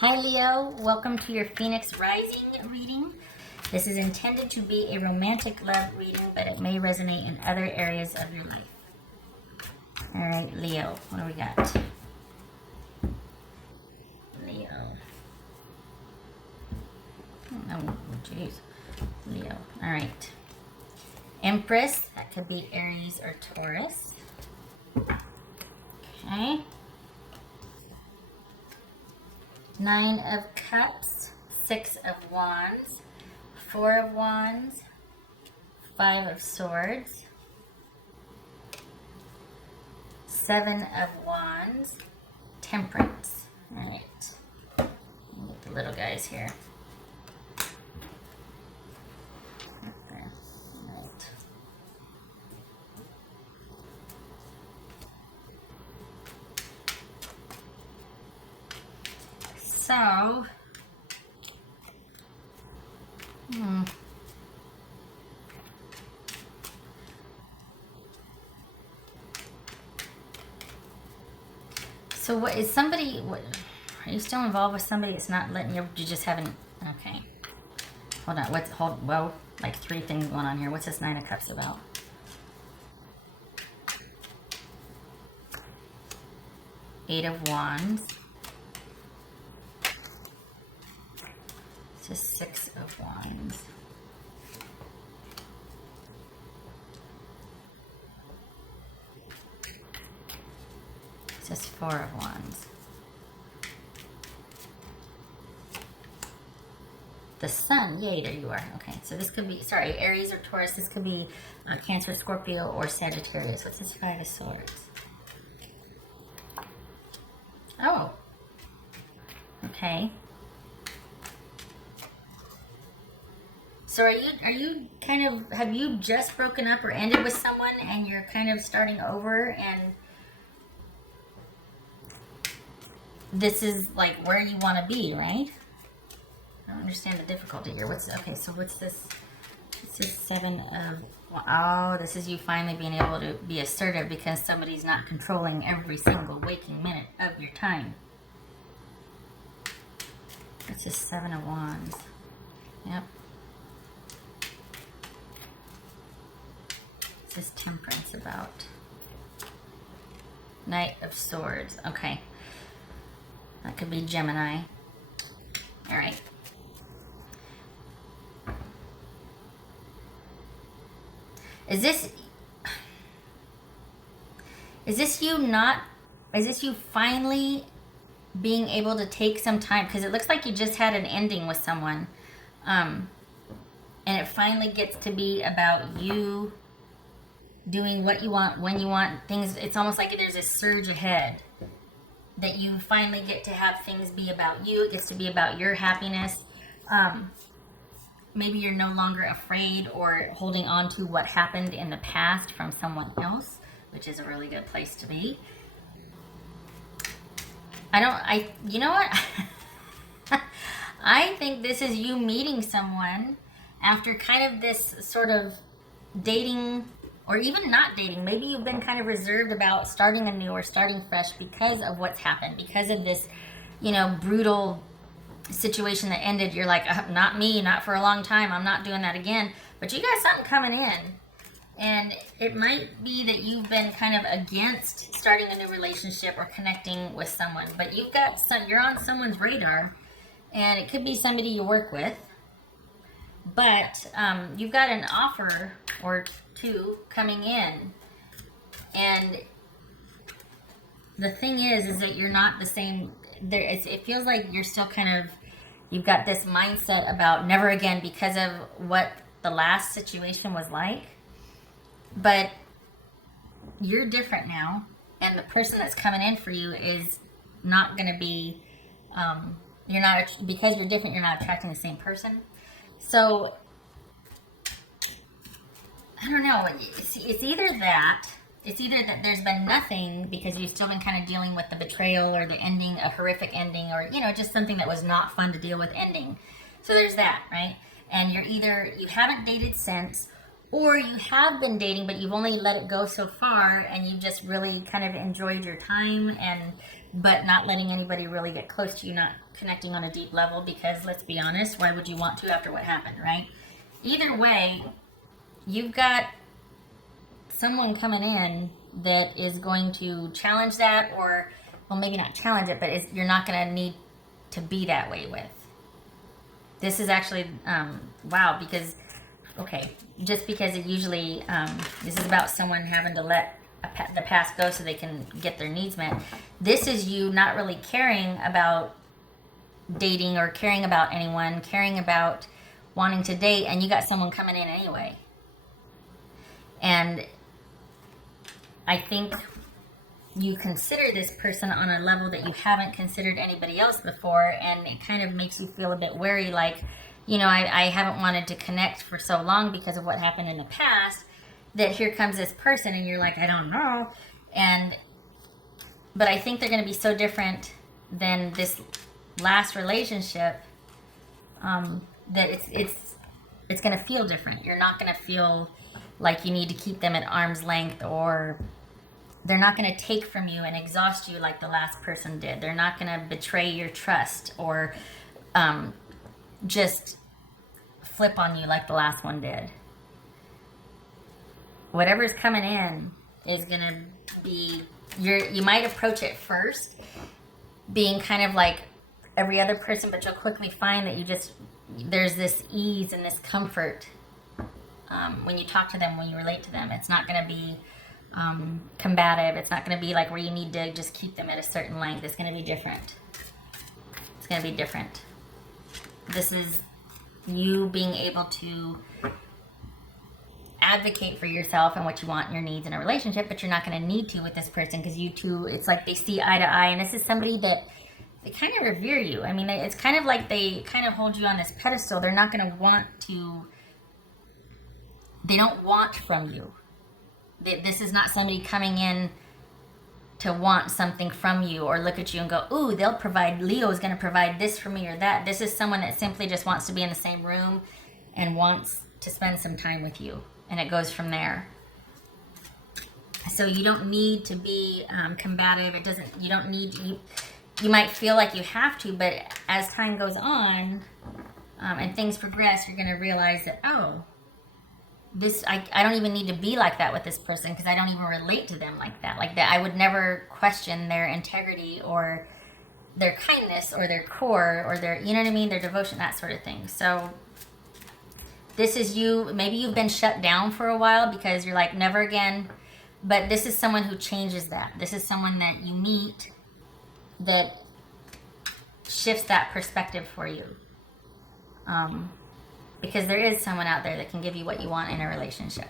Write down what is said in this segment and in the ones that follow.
Hi Leo, welcome to your Phoenix Rising reading. This is intended to be a romantic love reading, but it may resonate in other areas of your life. All right, Leo, what do we got? Leo. Oh, jeez. Leo. All right. Empress, that could be Aries or Taurus. Okay. Nine of Cups, Six of Wands, Four of Wands, Five of Swords, Seven of Wands, Temperance. All right. Get the little guys here. There. All right. So, So what is somebody, what, are you still involved with somebody that's not letting you just haven't, okay. Hold on, whoa, like three things going on here. What's this Nine of Cups about? Eight of Wands. It's just Six of Wands. It's just Four of Wands. The Sun, yay, there you are. Okay, so this could be, sorry, Aries or Taurus. This could be Cancer, Scorpio, or Sagittarius. What's this Five of Swords? Oh. Okay. So are you kind of, have you just broken up or ended with someone and you're kind of starting over, and this is like where you want to be, right? I don't understand the difficulty here. Okay, so what's this? This is Seven of, oh, this is you finally being able to be assertive because somebody's not controlling every single waking minute of your time. It's just Seven of Wands. Yep. What's this Temperance about? Knight of Swords. Okay. That could be Gemini. All right. Is this you finally being able to take some time? Because it looks like you just had an ending with someone. And it finally gets to be about you doing what you want, when you want things. It's almost like there's a surge ahead that you finally get to have things be about you. It gets to be about your happiness. Maybe you're no longer afraid or holding on to what happened in the past from someone else, which is a really good place to be. You know what? I think this is you meeting someone after kind of this sort of dating, or even not dating. Maybe you've been kind of reserved about starting anew or starting fresh because of what's happened, because of this, brutal situation that ended. You're like, not me, not for a long time. I'm not doing that again. But you got something coming in. And it might be that you've been kind of against starting a new relationship or connecting with someone. But you're on someone's radar. And it could be somebody you work with. But you've got an offer or two coming in. And the thing is that you're not the same. It feels like you're still kind of, you've got this mindset about never again because of what the last situation was like. But you're different now, and the person that's coming in for you is not going to be, because you're different, you're not attracting the same person. So, I don't know, it's either that there's been nothing because you've still been kind of dealing with the betrayal or the ending, a horrific ending, or, just something that was not fun to deal with ending. So there's that, right? And you haven't dated since, or you have been dating, but you've only let it go so far, and you've just really kind of enjoyed your time, and but not letting anybody really get close to you, not connecting on a deep level, because let's be honest, why would you want to after what happened, right? Either way, you've got someone coming in that is going to challenge that, or, well, maybe not challenge it, but you're not going to need to be that way with. This is actually, wow, because, okay, just because it usually, this is about someone having to let the past go so they can get their needs met. This is you not really caring about dating or caring about anyone, caring about wanting to date, and you got someone coming in anyway. And I think you consider this person on a level that you haven't considered anybody else before, and it kind of makes you feel a bit wary, like, you know, I haven't wanted to connect for so long because of what happened in the past, that here comes this person and you're like, I don't know. But I think they're going to be so different than this last relationship, that it's going to feel different. You're not going to feel like you need to keep them at arm's length, or they're not going to take from you and exhaust you like the last person did. They're not going to betray your trust, or just flip on you like the last one did. Whatever's coming in is going to be, you might approach it first being kind of like every other person, but you'll quickly find that there's this ease and this comfort when you talk to them, when you relate to them. It's not going to be combative. It's not going to be like where you need to just keep them at a certain length. It's going to be different. It's going to be different. This is you being able to advocate for yourself and what you want and your needs in a relationship, but you're not going to need to with this person, because you two, it's like they see eye to eye, and this is somebody that they kind of revere you. I mean, it's kind of like they kind of hold you on this pedestal. They're not going to want to, they don't want from you. This is not somebody coming in to want something from you, or look at you and go, ooh, they'll provide, Leo's going to provide this for me or that. This is someone that simply just wants to be in the same room and wants to spend some time with you. And it goes from there. So you don't need to be combative. You don't need, you might feel like you have to, but as time goes on and things progress, you're going to realize that, oh, I don't even need to be like that with this person, because I don't even relate to them like that. Like that, I would never question their integrity or their kindness or their core or their, you know what I mean, their devotion, that sort of thing. So this is you. Maybe you've been shut down for a while because you're like, never again. But this is someone who changes that. This is someone that you meet that shifts that perspective for you. Because there is someone out there that can give you what you want in a relationship.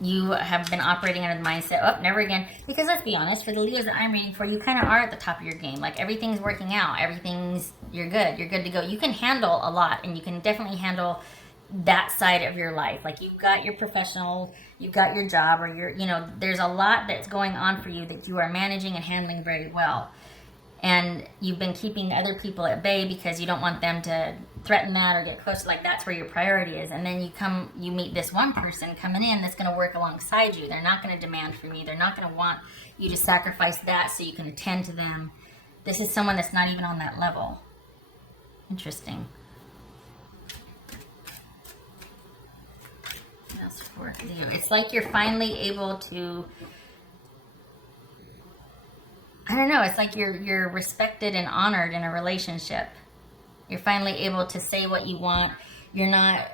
You have been operating under the mindset, oh, never again. Because let's be honest, for the Leos that I'm reading for, you kind of are at the top of your game. Like everything's working out. You're good. You're good to go. You can handle a lot, and you can definitely handle that side of your life. Like you've got your professional, you've got your job, or there's a lot that's going on for you that you are managing and handling very well. And you've been keeping other people at bay because you don't want them to threaten that or get close. Like that's where your priority is. And then you meet this one person coming in that's going to work alongside you. They're not going to demand from you. They're not going to want you to sacrifice that so you can attend to them. This is someone that's not even on that level. Interesting. What else for you? It's like you're finally able to, I don't know, it's like you're respected and honored in a relationship. You're finally able to say what you want. You're not,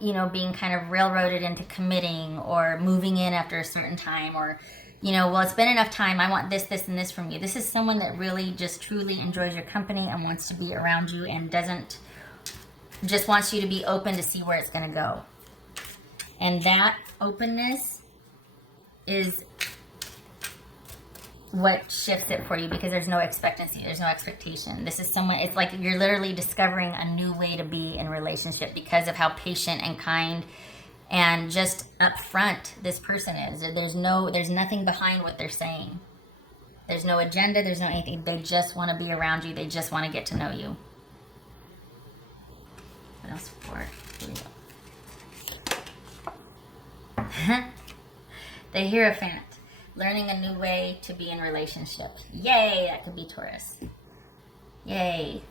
being kind of railroaded into committing or moving in after a certain time, or, well, it's been enough time. I want this, this, and this from you. This is someone that really just truly enjoys your company and wants to be around you, and just wants you to be open to see where it's going to go. And that openness is what shifts it for you, because there's no expectancy, there's no expectation. This is someone, it's like you're literally discovering a new way to be in a relationship because of how patient and kind and just upfront this person is. There's nothing behind what they're saying. There's no agenda, there's no anything. They just want to be around you. They just want to get to know you. What else for? Here we go. The Hierophant. Learning a new way to be in relationships. Yay, that could be Taurus. Yay.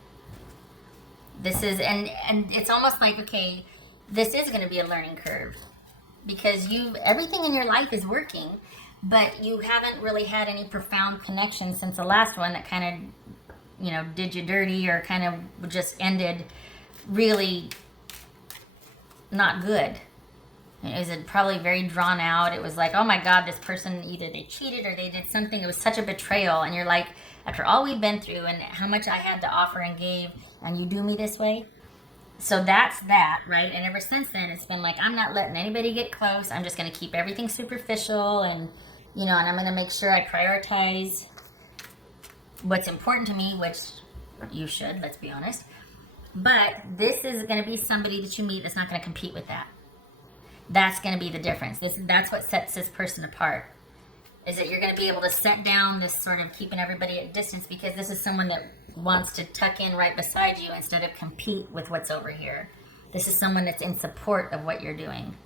This is, and it's almost like, okay, this is going to be a learning curve because everything in your life is working, but you haven't really had any profound connection since the last one that kind of, did you dirty or kind of just ended really not good. It was probably very drawn out. It was like, oh my God, this person, either they cheated or they did something. It was such a betrayal. And you're like, after all we've been through and how much I had to offer and gave, and you do me this way. So that's that, right? And ever since then, it's been like, I'm not letting anybody get close. I'm just going to keep everything superficial. And, and I'm going to make sure I prioritize what's important to me, which you should, let's be honest. But this is going to be somebody that you meet that's not going to compete with that. That's going to be the difference. That's what sets this person apart, is that you're going to be able to set down this sort of keeping everybody at distance, because this is someone that wants to tuck in right beside you instead of compete with what's over here. This is someone that's in support of what you're doing.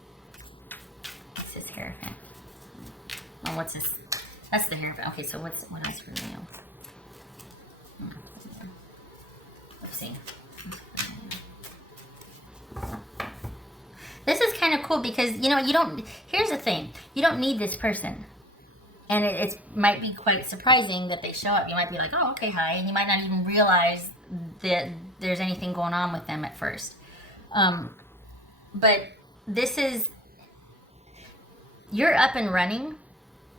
What's this Hierophant? Oh, what's this? That's the Hierophant. Okay, so what else for Leo? Let's see. This is kind of cool because, here's the thing. You don't need this person. And it might be quite surprising that they show up. You might be like, oh, okay, hi. And you might not even realize that there's anything going on with them at first. But this is, you're up and running.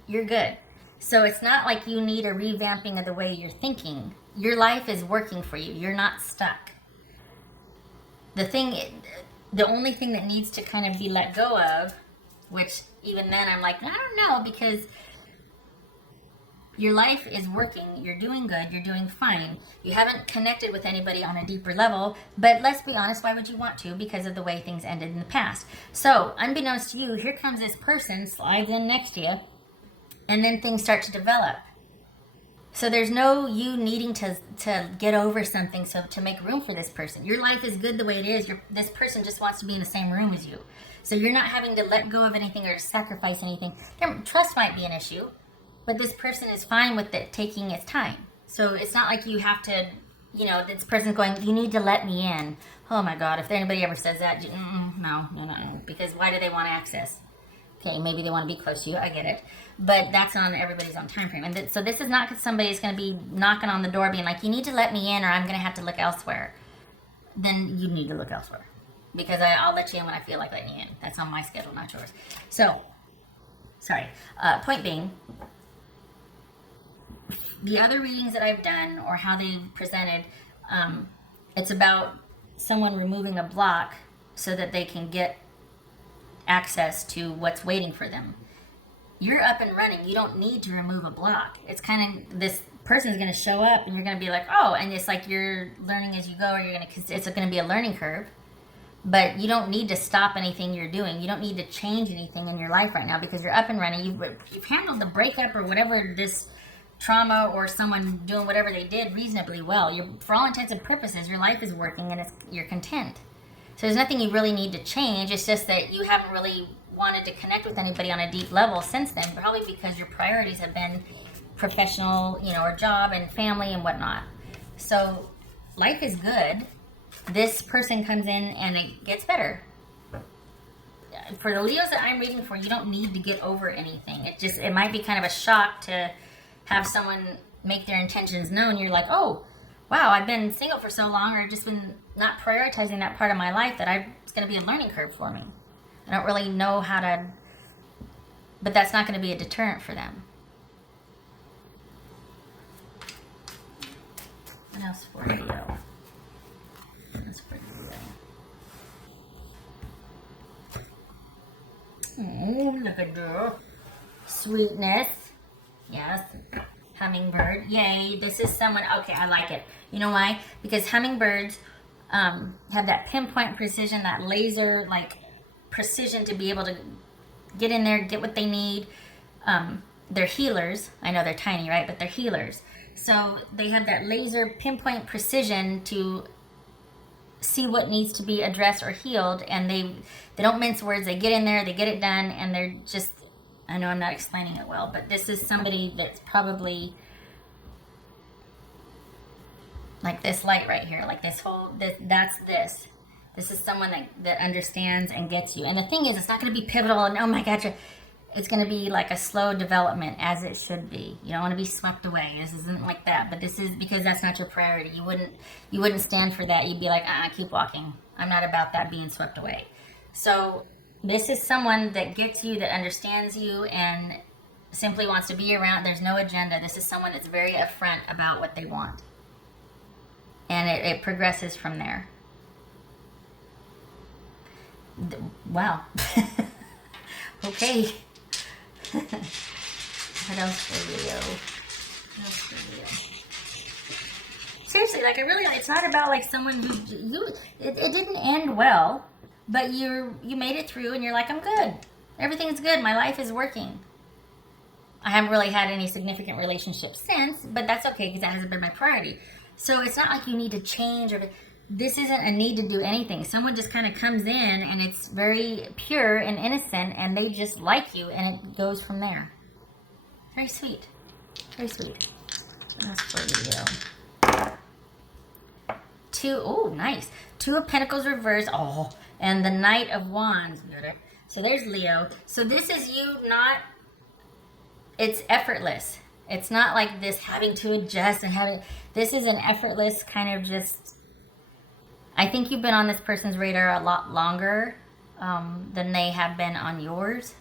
You're good. So it's not like you need a revamping of the way you're thinking. Your life is working for you. You're not stuck. The only thing that needs to kind of be let go of, which even then I'm like, I don't know, because your life is working, you're doing good, you're doing fine. You haven't connected with anybody on a deeper level, but let's be honest, why would you want to? Because of the way things ended in the past. So, unbeknownst to you, here comes this person, slides in next to you, and then things start to develop. So there's no you needing to get over something so to make room for this person. Your life is good the way it is. This person just wants to be in the same room as you. So you're not having to let go of anything or sacrifice anything. Trust might be an issue, but this person is fine with it taking its time. So it's not like you have to, this person's going, you need to let me in. Oh my God, if anybody ever says that, no. Because why do they want access? Okay, maybe they want to be close to you, I get it. But that's on everybody's own time frame. And so this is not somebody who's going to be knocking on the door being like, you need to let me in or I'm going to have to look elsewhere. Then you need to look elsewhere. Because I'll let you in when I feel like letting you in. That's on my schedule, not yours. So, sorry. Point being, the other readings that I've done or how they've presented, it's about someone removing a block so that they can get access to what's waiting for them. You're up and running. You don't need to remove a block. It's kind of, this person's going to show up and you're going to be like, oh, and it's like you're learning as you go, or it's going to be a learning curve. But you don't need to stop anything you're doing. You don't need to change anything in your life right now because you're up and running. You've handled the breakup or whatever, this trauma or someone doing whatever they did reasonably well. For all intents and purposes, your life is working and you're content. So there's nothing you really need to change. It's just that you haven't really wanted to connect with anybody on a deep level since then, probably because your priorities have been professional, or job and family and whatnot. So life is good. This person comes in and it gets better. For the Leos that I'm reading for, you don't need to get over anything. It might be kind of a shock to have someone make their intentions known. You're like, oh, wow, I've been single for so long, or just been not prioritizing that part of my life that it's going to be a learning curve for me. I don't really know how to, but that's not going to be a deterrent for them. What else for Leo? What else for Leo? Oh, look at her. Sweetness. Yes. Hummingbird. Yay. This is someone, okay, I like it. You know why? Because hummingbirds have that pinpoint precision, that laser, precision to be able to get in there, get what they need. They're healers. I know they're tiny, right? But they're healers. So they have that laser pinpoint precision to see what needs to be addressed or healed. And they don't mince words. They get in there, they get it done, and they're just, I know I'm not explaining it well, but this is somebody that's probably like this light right here, like this whole, that's this. This is someone that understands and gets you. And the thing is, it's not going to be pivotal and, oh my God, it's going to be like a slow development as it should be. You don't want to be swept away. This isn't like that. But this is because that's not your priority. You wouldn't stand for that. You'd be like, keep walking. I'm not about that being swept away. So this is someone that gets you, that understands you, and simply wants to be around. There's no agenda. This is someone that's very upfront about what they want. And it progresses from there. Wow. Okay. What else for Leo? What else for Leo? Seriously, like it's not about like someone it didn't end well, but you made it through and you're like, I'm good. Everything's good. My life is working. I haven't really had any significant relationships since, but that's okay because that hasn't been my priority. So it's not like you need to change, or this isn't a need to do anything. Someone just kind of comes in and it's very pure and innocent and they just like you and it goes from there. Very sweet. Very sweet. That's for Leo. Oh, nice. Two of Pentacles reversed. Oh, and the Knight of Wands. So there's Leo. So this is you it's effortless. It's not like this having to adjust and this is an effortless kind of just, I think you've been on this person's radar a lot longer than they have been on yours.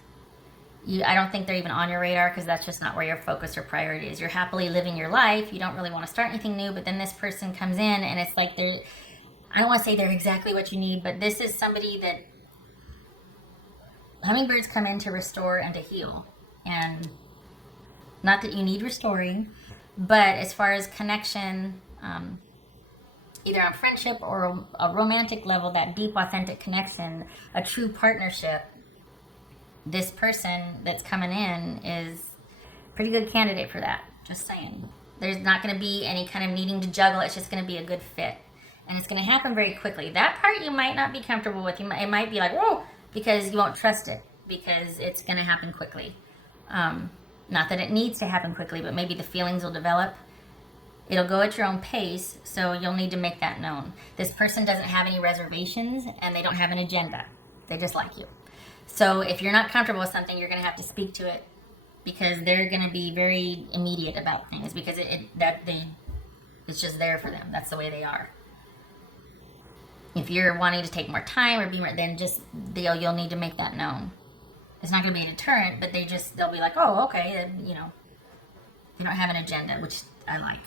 I don't think they're even on your radar because that's just not where your focus or priority is. You're happily living your life. You don't really want to start anything new, but then this person comes in and it's like I don't want to say they're exactly what you need, but this is somebody that hummingbirds come in to restore and to heal. And not that you need restoring, but as far as connection, either on friendship or a romantic level, that deep, authentic connection, a true partnership, this person that's coming in is a pretty good candidate for that. Just saying. There's not going to be any kind of needing to juggle. It's just going to be a good fit. And it's going to happen very quickly. That part you might not be comfortable with. It might be like, whoa, because you won't trust it. Because it's going to happen quickly. Not that it needs to happen quickly, but maybe the feelings will develop. It'll go at your own pace, so you'll need to make that known. This person doesn't have any reservations, and they don't have an agenda. They just like you. So if you're not comfortable with something, you're going to have to speak to it, because they're going to be very immediate about things, because it's just there for them. That's the way they are. If you're wanting to take more time or be more, then just you'll need to make that known. It's not going to be a deterrent, but they'll be like, oh, okay, you don't have an agenda, which I like.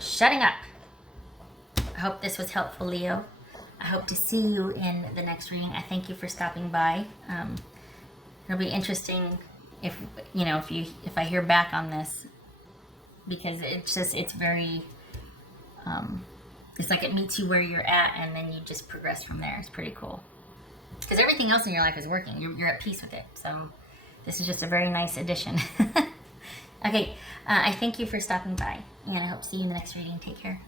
Shutting up. I hope this was helpful, Leo. I hope to see you in the next reading. I thank you for stopping by. It'll be interesting if I hear back on this, because it's very, it's like it meets you where you're at and then you just progress from there. It's pretty cool. Because everything else in your life is working. You're at peace with it. So this is just a very nice addition. Okay, I thank you for stopping by. And I hope to see you in the next reading. Take care.